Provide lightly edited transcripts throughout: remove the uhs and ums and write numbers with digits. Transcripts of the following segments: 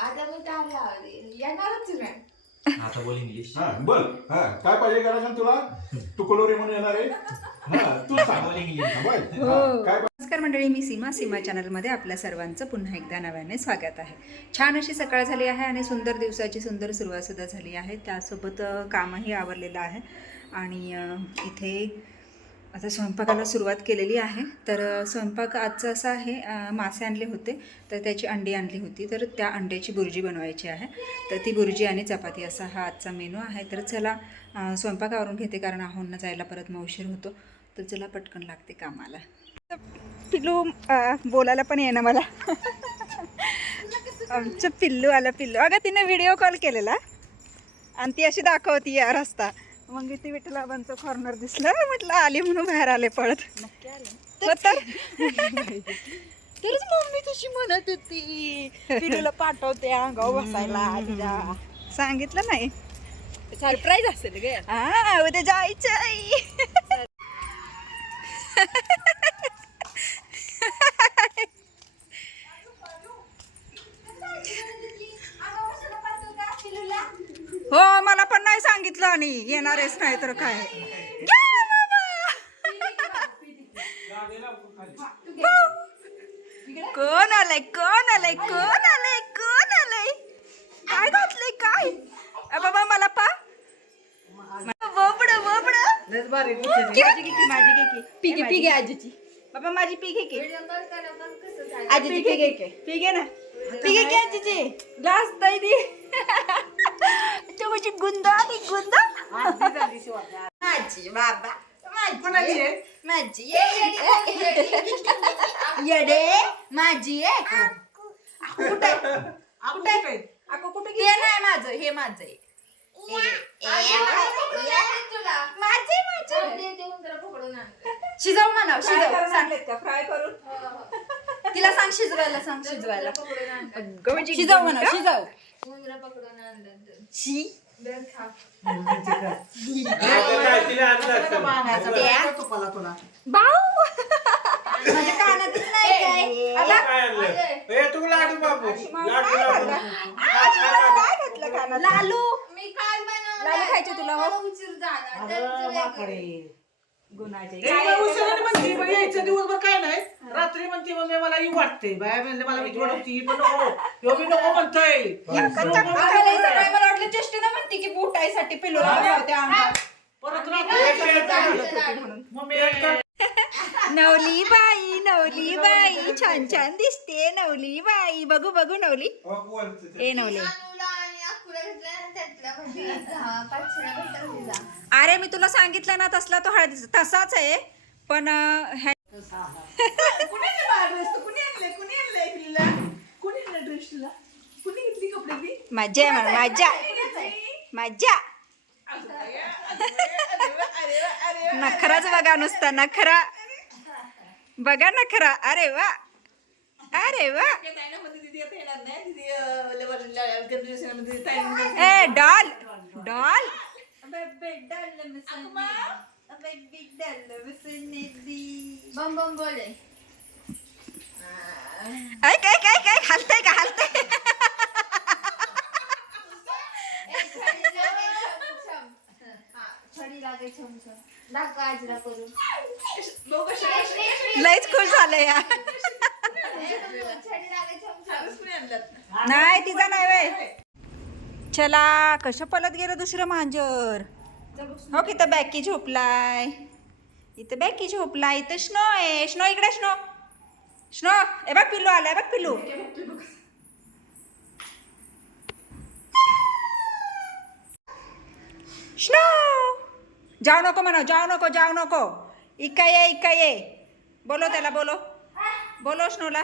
आता मी टाळ लावले येणारच नाही. आता बोल इंग्लिश. बोल. काय पाहिजे करायचं तुला? तू कोलोरी म्हणून येणार आहे. तू सांग. बोल इंग्लिश. बोल. काय नमस्कार मंडळी, मी सीमा चॅनलमध्ये आपल्या सर्वांचं पुन्हा एकदा नव्याने स्वागत आहे. छान अशी सकाळ झाली आहे आणि सुंदर दिवसाची सुंदर सुरुवातसुद्धा झाली आहे. त्यासोबत कामही आवरलेलं आहे आणि इथे आता स्वयंपाकाला सुरुवात केलेली आहे. तर स्वयंपाक आजचा असा आहे, मासे आणले होते तर त्याची अंडी आणली होती, तर त्या अंड्याची बुर्जी बनवायची आहे. तर ती बुर्जी आणि चपाती असा हा आजचा मेनू आहे. तर चला स्वयंपाक आवरून घेते, कारण आहोंना जायला परत मग उशीर होतो. तर चला पटकन लागते कामाला. पिल्लू बोलायला पण येणं मला. आमचं पिल्लू आलं. पिल्लू अगं तिने व्हिडिओ कॉल केलेला आणि ती अशी दाखवती या रस्ता. मग इथे विठ्ठलाबांचं कॉर्नर दिसलं, म्हटलं आली म्हणून बाहेर आले पळत. तरच मम्मी तुझी म्हणत होती पिलूला पाठवते अंगावर बसायला. तुझ्या सांगितलं नाही, सरप्राईज असेल ग. हा उद्या जायचं. हो मला पण नाही सांगितलं आणि येणारच नाही तर काय. कोण आलंय कोण आलंय कोण आलंय कोण आलंय? काय घातलंय काय? बाबा मला पा बोबड बोबड पिगी पिगी आजीची बाबा माझी पी घे की. आजीची पिगी पी घे ना. पी घे की आजीची. ग्लास ताई दी. चमची गुंदा दी गुंदा. माझी बाबा माझी येडे माझी आहे. कुठे कुठे अको कुठे हे नाही माझं, हे माझं आहे. शिजव म्हणाव, शिजव. सांगलेत का फ्राय करून? तिला सांग शिजवायला, सांग शिजवायला. शिजव शिजव म्हणाव, शिजव. शी बाऊ माझ्या कानातच नाही काय. काय घातलं कानात? लालू मी काल लालू खायचे तुला हो? उशीर झाला. दिवसभर काय नाही, रात्री म्हणते मग मला ही वाटते बाय म्हणले मला भीती वाटते, पण नको ह्यो बी नको म्हणतोय. मला वाटलं चेष्टेनं म्हणते की बुटायसाठी पिलूला बसवते अंगावर. परत नवली बाई छान छान दिसते. नवली बाई बघू बघू नवली. ए नवली, अरे मी तुला सांगितलं ना तसला तो हळदीचा तसाच आहे, पण मजा आहे म्हणा, मजा मजा. नखराच बघा, नुसता नखरा बघा, नखरा. अरे वा अरे वा. ए डॉल डॉल बम बम बोले. काय काय काय काय हलतंय का हलतंय? छडी लागे छमछम. दाखव आजीला करून. लयच खुश झालंय या. छडी लागे छमछम. नाही तिचा नाही वय. चला कसं पलत गेलं दुसरं मांजर. हो की, इथं बॅकी झोपलाय. इथं बॅकी झोपलाय. इथं स्नो आहे. स्नो इकडे स्नो. स्नो ए बघ पिल्लू आलाय, बघ पिल्लू. स्नो जाऊ नको म्हणा, जाऊ नको जाऊ नको. इका ये बोलो त्याला, बोलो बोलो स्नोला.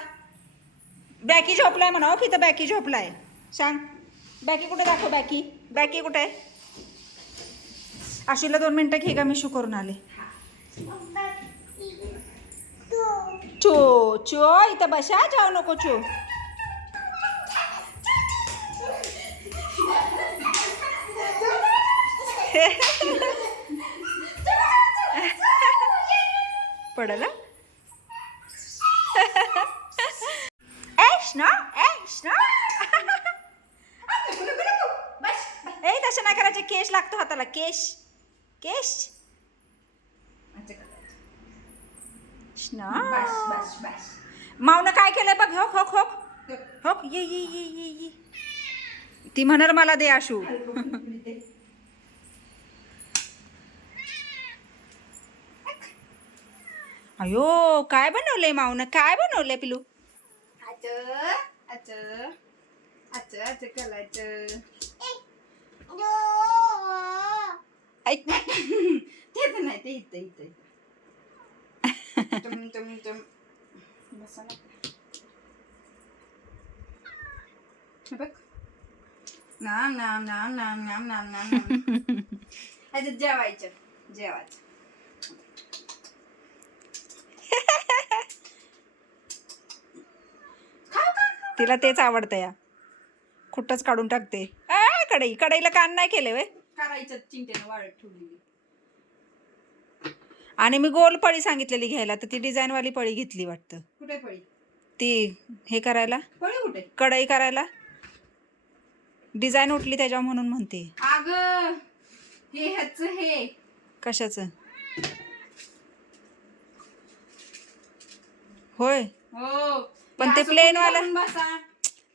बॅकी झोपलाय म्हणा. हो की इथं बॅकी झोपलाय. सांग बॅकी कुठे, दाखव बॅकी. बॅकी कुठे आहे? आशीला 2 मिनिटं घे का, मी शू करून आले. चो चो इथं बसा, जाऊ नको चो. पडला. माझे केश लागतो हाताला. केश केश मावनं काय केलंय बघ. होक होक होक होक. ये ये ये ये ये. ती म्हणणार मला दे आशू. अयो काय बनवलंय मावनं. काय बनवलंय पिलू. ऐक तेच नाही ते इथं इथं बसा ना. बघ नाम नाम नाम नाम नाम नाम नाम ह्याच्यात जेवायचं जेवायचं. तिला तेच आवडतं या. खुट्टच काढून टाकते. कढई कढईला कान नाही केले वे. करायचं चिंटेनं वाळत ठेवलेली. आणि मी गोल पळी सांगितलेली घ्यायला तर ती डिझाईनवाली पळी घेतली वाटतं. कुठे पळी. ती हे करायला पळी कुठे. कढई करायला डिझाईन उठली त्याच्यावर म्हणून म्हणते. अग हे ह्याच हे कशाचं. होय हो पण ते असं प्लेन कुठे वाला घालून बसा.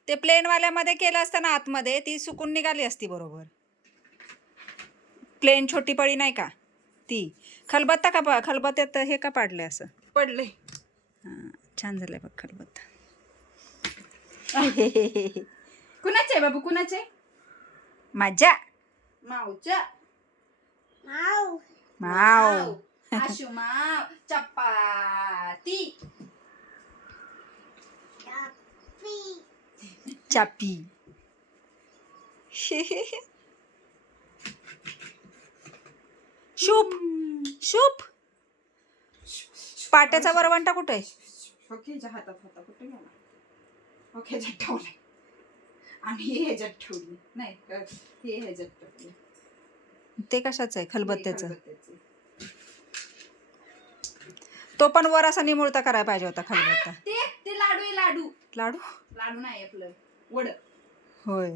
ते प्लेन वाल्यामध्ये केलं असतं ना आतमध्ये ती सुकून निघाली असती बरोबर. प्लेन छोटी पळी नाही का ती. खलबत्ता का खलबत्त्यात हे का पाडलंय असं. पडले. हां छान झालंय बघ खलबत्ता. कुणाचे बाबू कुणाचे. माझ्या माऊच्या. माव आशू माव. चपाती चापी. Soup soup. पाट्याचा वरवंटा कुठे आहे. ओकेच्या हातात होता कुठे गेला. ओकेच्या ठेवला आणि हे ह्याच्यात ठेवली नाही हे ह्याच्यात ठेवली. ते कशाचं आहे खलबत्त्याचं. खलबत्त्याचं. तो पण वर असा निमुळता करायला पाहिजे होता खलबत्ता. ते ते लाडू आहे लाडू. लाडू लाडू नाही आपलं वड. होय.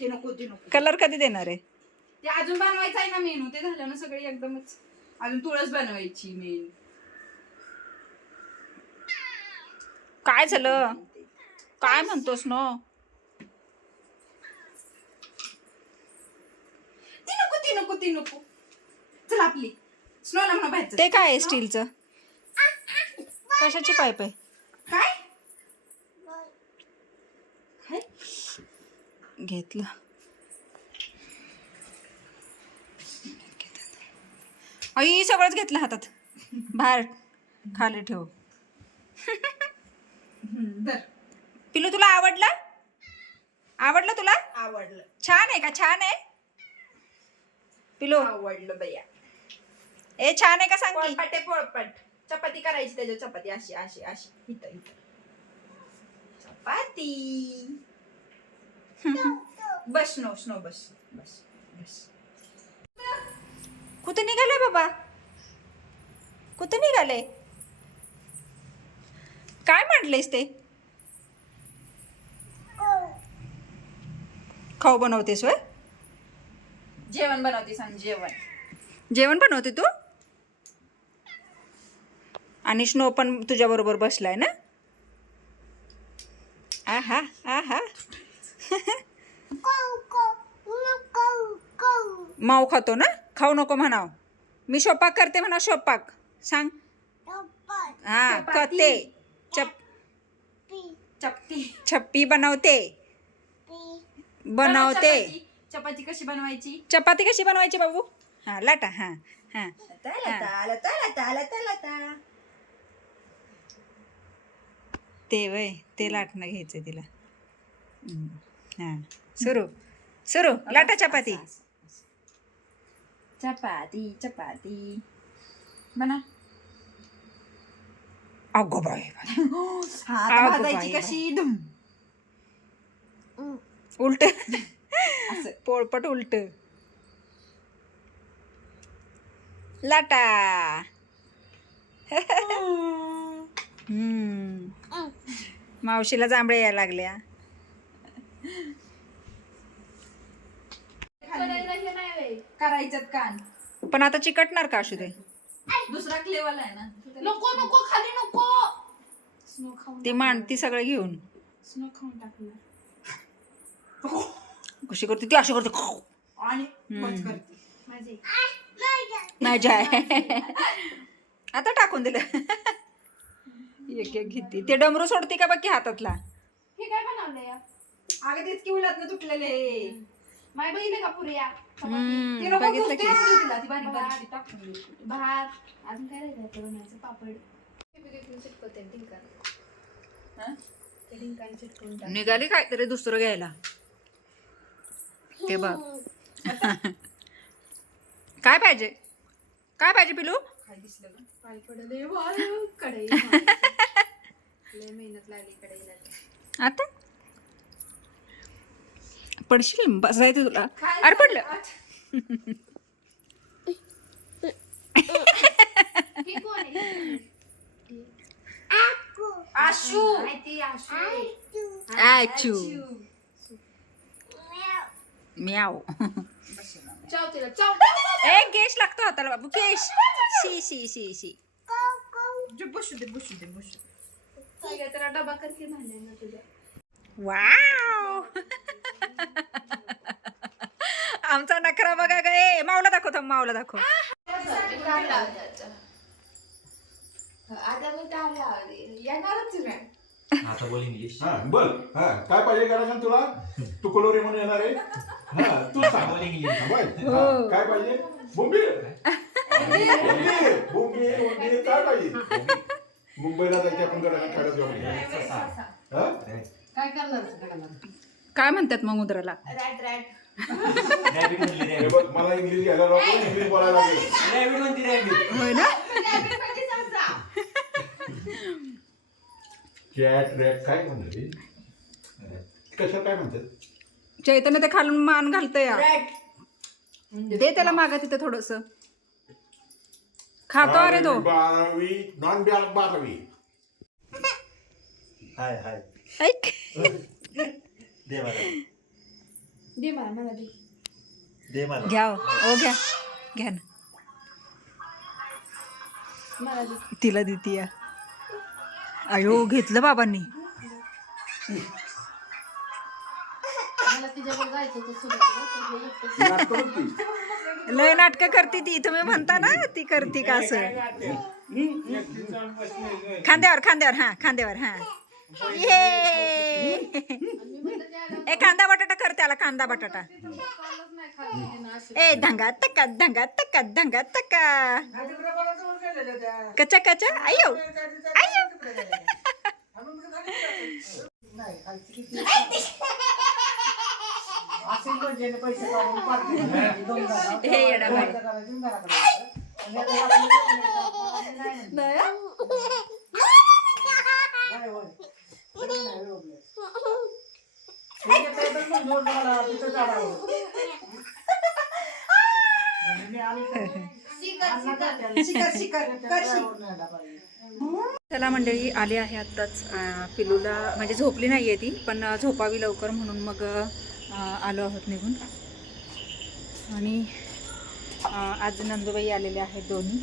ते नको ते नको. कलर कधी देणार आहे. ते अजून बनवायचं आहे ना मेनू. ते झालं ना सगळे एकदमच. अजून तुळस बनवायची मेन. काय झालं काय म्हणतोस ना. ती नको ती नको ती नको. चल आपली स्नोला म्हणा बाहेर. ते काय आहे स्टीलचं. कशाची पाईप आहे. काय घेतलं. आई सगळंच घेतलं हातात. बाहेर खाली ठेव. धर. पिलू तुला आवडलं. आवडलं तुला. आवडलं. छान आहे का. छान आहे पिलू. आवडलं बया. ए छान आहे का सांग की. पोळपाट आहे पोळपाट. चपाती करायची त्याच्यावर. चपाती अशी अशी अशी इथं इथं. चपाती. बस स्नो स्नो बस बस बस. कुठे निघाले बाबा. कुठे निघाले. काय म्हटलेस ते. खाऊ बनवतेस होय. जेवण बनवते सांग जेवण. जेवण बनवते तू. आणि स्नो पण तुझ्या बरोबर बसलाय ना. आहा आहा. माऊ खातो ना. खाऊ नको म्हणाव. मी स्वयंपाक करते म्हणा. स्वयंपाक सांग. हा करते. चपटी छप्पी बनवते. बनवते. चपाती कशी बनवायची. चपाती कशी बनवायची बाबू. हा लाटा. हा हा ते वय ते लाटणं घ्यायचं तिला. हा सुरू सुरू. लाटा चपाती. चपाती चपाती बना. अगो बाय. हा भाजायची कशी. धुम उलट पोळपट उलट. लाटा. मावशीला जांभळे यायला लागल्या. करायच्यात कान. पण आता चिकटणार का असू दे. दुसरा क्लेवल आहे ना. नको नको खाली नको. स्नो खाऊन ती मांडती सगळं घेऊन. स्नो खाऊन टाकलं. कशी करते ती, अशी करते. आणि बंद करते. माझे माझ्या आता टाकून दिलं. एक एक घेते. ते डमरू सोडते का बघ की हातातला. हे काय बनवलंय? अगं तेच की उलटनं तुटलेले. माय बघितलं का पुऱ्या? बघितलं की. तिला ती बारीक बारीक टाकून दे. भात अजून काय राहिलं बनवायचं? पापड चिटकवते डिंकान. ते डिंकान चिटकवून टाक. निघाली काहीतरी दुसरं घ्यायला. ते बघ. काय पाहिजे, काय पाहिजे पिलू? काय दिसलं गं? पाय पडले वाळू कढई. लय मेहनत लागली कढईला. आता पडशील, बसायचं तुला. अरे पडलं. ही कोण आहे? आशू. आहे ती आशू. आचू म्याव. चाव तिला चाव. ए केश लागतो हाताला बाबू, केश. शी शी शी शी. बसू दे बसू दे बसू दे. सगळ्या त्याला डबा करते भांड्यांना तुझ्या. वाव. आमचा नखरा बघा ग. ए मावला दाखव, थांब मावला दाखव. आता मी टाळला येणारच नाही. आता बोल इंग्लिश. हा बोल. हा काय पाहिजे करायचं तुला? तू कोलोरी म्हणून येणार आहे. हा तू सांग. बोल इंग्लिश. बोल. हा, काय पाहिजे? बोंबील. बोंबील काय पाहिजे? मुंबईला जायचे आपण गडाला खेळत जाऊ. हा? काय करणार सगळ्यांना? काय म्हणतात मग मुद्राला? Rat rat. रॅबिट म्हणली हे रॅबिट. बघ मला इंग्लिश घ्यायला नको, इंग्लिश बोलायला लागेल. रॅबिट म्हणती रॅबिट. होय ना. कॅट रॅट काय म्हणतात ते? कशा काय म्हणतात? चैतन्य ते खालून मान घालतंय या. दे त्याला मागा तिथं थोडस. खातो अरे तो. 12वी नॉन 12वी. हाय हाय. ऐक. दे मला. दे मला दे. दे मला. घ्या हो. ओ घ्या, घ्या ना. मला दे. तिला देती या. अयो घेतलं बाबांनी. मला तिच्यावर जायचं होतं सोबत. नाटकं म्हणती. लय नाटक करते ती. तुम्ही म्हणता ना ती करते का असं. खांद्यावर खांद्यावर हा खांद्यावर हा. ये. ए कांदा बटाटा कर त्याला, कांदा बटाटा. ए धंगा तक्का धंगा तक्का धंगा तक्का. कचा कचा. अयो अयो. हे येडा बाई. चला मंडळी आले आहे आत्ताच. पिलूला म्हणजे झोपली नाही आहे ती, पण झोपावी लवकर म्हणून मग आलो आहोत निघून. आणि आज नंदुबाई आलेले आहेत दोन्ही,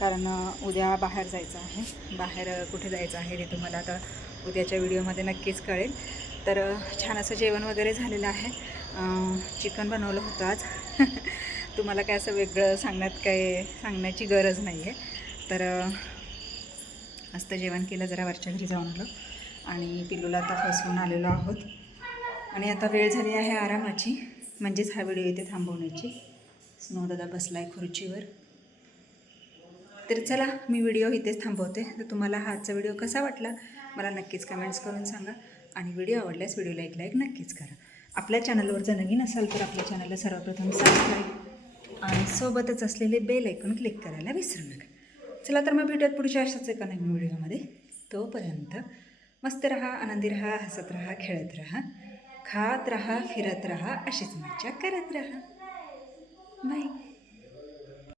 कारण उद्या बाहेर जायचं आहे. बाहेर कुठे जायचं आहे ते तुम्हाला आता उद्याच्या व्हिडिओमध्ये नक्कीच कळेल. तर छान असं जेवण वगैरे झालेलं आहे. चिकन बनवलं होतं आज. तुम्हाला काय असं वेगळं सांगण्याची गरज नाही आहे. तर मस्त जेवण केलं, जरा वरच्या घरी जाऊन आलो आणि पिल्लूला आता फसवून आलेलो आहोत. आणि आता वेळ झाली आहे आरामाची, म्हणजेच हा व्हिडिओ इथे थांबवण्याची. स्नोदादा बसला आहे खुर्चीवर. तर चला मी व्हिडिओ इथेच थांबवते. तर तुम्हाला हा आजचा व्हिडिओ कसा वाटला मला नक्कीच कमेंट्स करून सांगा. आणि व्हिडिओ आवडल्यास व्हिडिओला एक लाईक नक्कीच करा. आपल्या चॅनलवर जर नवीन असाल तर आपल्या चॅनलला सर्वप्रथम सबस्क्राईब आणि सोबतच असलेले बेल आयकॉन क्लिक करायला विसरू नका. चला तर मग भेटूयात पुढच्या अशाच एका नवीन व्हिडिओमध्ये. तोपर्यंत मस्त रहा, आनंदी रहा, हसत रहा, खेळत रहा, खात रहा, फिरत रहा, अशीच मज्जा करत रहा. बाय.